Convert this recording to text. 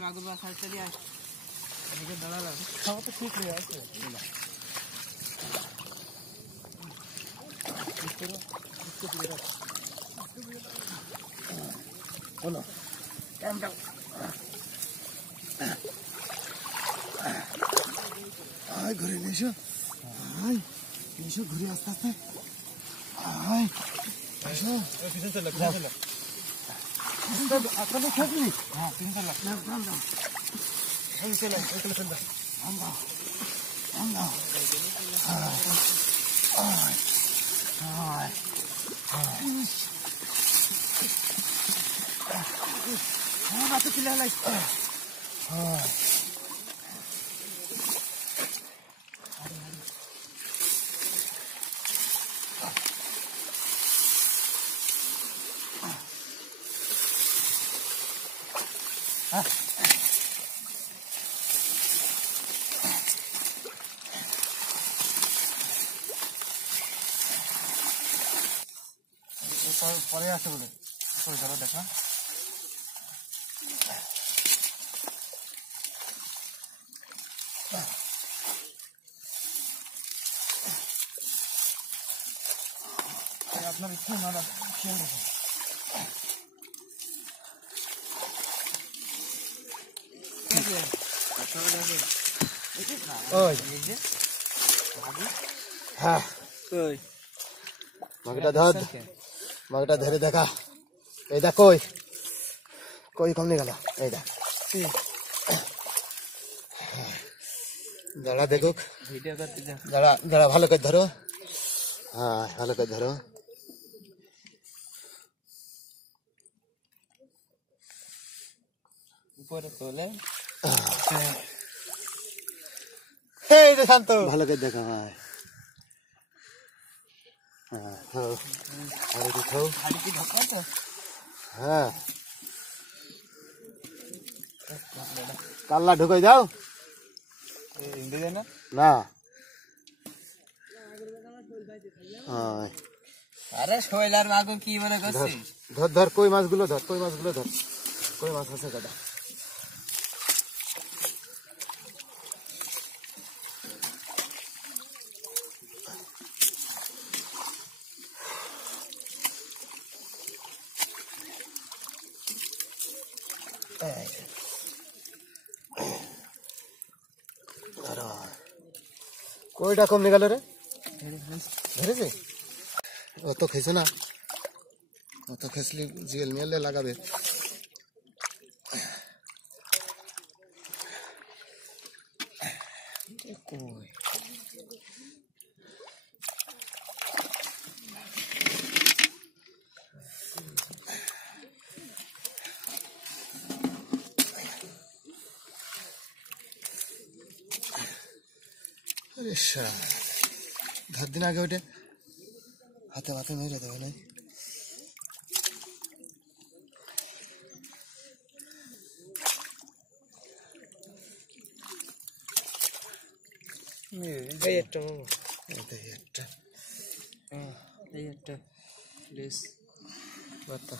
मागुर माछ चली आस इनके दड़ा लग खाओ तो ठीक है ऐसे बोलो काम डाउन आय घरे निशो आय निशो घरे आस्ते आस्ते आय निशो किचन चल किचन चल अकल खेली हां किचन चल काम डाउन हम चलो चल चल anda anda ay ay ay bato sila guys ay পরে আসে বলে উপরে চলো দেখা আপনার ইচ্ছে না খেয়াল রাখুন ওই হ্যাঁ কই মাগটা ধর মাগটা ধরে দেখা এই দেখ কই কই কম নিয়ে গেল এই দেখ দাঁড়া দেখুক ভিডিও করতে যা দাঁড়া দাঁড়া ভালো করে ধরো হ্যাঁ ভালো করে ধরো উপরে তোলে এই যে শান্ত ভালো করে দেখা ভাই হ্যাঁ হ্যাঁ আরে দেখো আরে কি ঢোকা তো হ্যাঁ কাল্লা ঢুকাই দাও ইন্দ্রে না না আরে শৈলার মাগুর কি মনে করছিস ধর ধর কই মাছগুলো ধর কই মাছগুলো ধর কই মাছ আছে কাটা কইটা কম নিকাল রে ধরেছে অত খেয়েছে না অত খেসলি জিএল মেলে লাগাবে अरे घर दिन आगे बेटे हाथे हाथे मेरे देवे नहीं প্লিজ বাতা